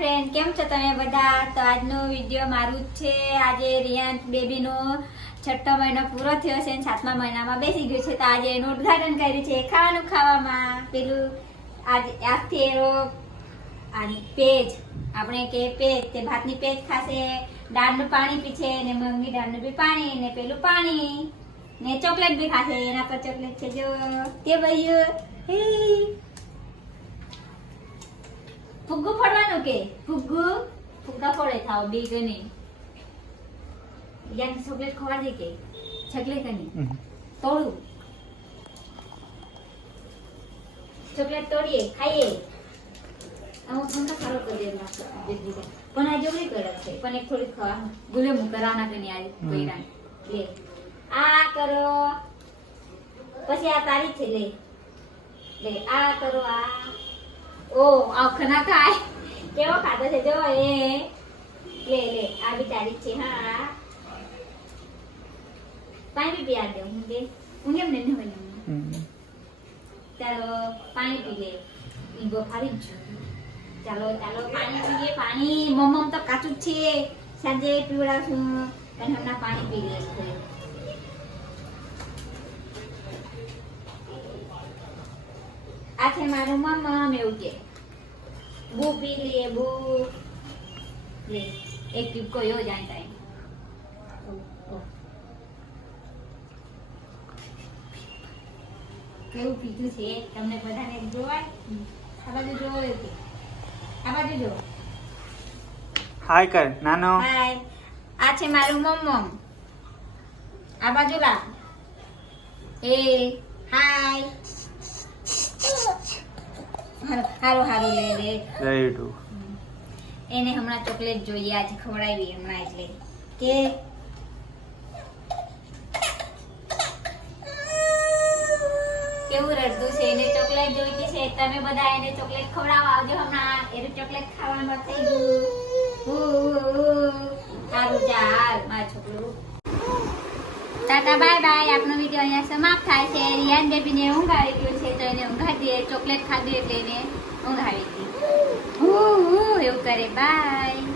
Friend કેમ છો તમે બધા? તો આજનો વીડિયો મારું જ છે. આજે રિયાન્સ બેબીનો છઠ્ઠો મહિનો પૂરો થયો છે અને સાતમા મહિનામાં બેસી ગયો છે. તો આજે એનું ઉદઘાટન કર્યું છે ખાવાનું ખાવામાં. પેલું આજે, આજથી એનો પેજ, આપણે કે પેજ, તે ભાતની પેજ ખાશે. દાળનું પાણી પીછે ને મમ્મી દાળનું બી પાણી ને પેલું પાણી ને ચોકલેટ બી ખાશે. એના પર ચોકલેટ છે જો. કે ભાઈ ફુગ્ગુ ફોડવાનું કે ફુગ્ગુ ફુગ્ગા ફોડે થાવ બે ગની યાન ચોકલેટ ખવાડજે કે છગલે કની તોડું ચોકલેટ તોડીએ ખાઈએ અમુક ફંકા સારો કરી દે પણ આ જોગરી કરે છે પણ એક થોડી ખવા ગુલે મુ કરાવના કની આ કોઈરા લે આ કરો પછી આ તારી છે લે લે આ કરો આ ઓ આખ ના ખાય કેવો ખાતો છે? જો એ. લે લે, આ બી છે, હા. પાણી પી પીવા દે, હું દે હું કેમ નહીં બન્યું ચાલો, પાણી પી લે. ઈગો ફાવી જ ચાલો ચાલો, પાણી પીએ પાણી. મમ્મ તો કાચું જ છે. સાંજે પીવડાવશું પણ હમણાં પાણી પી લે આ છે મારું મમ્મ એવું કે. બુ પી ले एक લે को ये हो जाए टाइम કેવું પીધું છે? તમને બધાને જોવાય? આ બાજુ જોવો આ બાજુ જો હાય કર નાનો. હાય આ છે મારું મમ્મ આ બાજુ લા. એ હાય હારું હારું લે લે રેડું એને હમણાં ચોકલેટ જોઈએ આજે ખવડાવી હમણાં એટલે. કે? કેવું રડતું છે? એને ચોકલેટ જોઈતી છે? તમે બધા એને ચોકલેટ ખવડાવવા આવજો હમણાં. એનું ચોકલેટ ખાવાનું થઈ ગયું ઉ, ઉ, ઉ. સારું ચાલ મારું છોકરું ટાટા, બાય બાય. આપનો વીડિયો અહીંયા સમાપ્ત થાય છે. રિયાન બેબીને ઊંઘ આવી ગયું છે તો એને ઊંઘાડી દઈએ ચોકલેટ ખાધી એટલે એને ઊંઘ આવી ગઈ હું હું એવું કરે. બાય.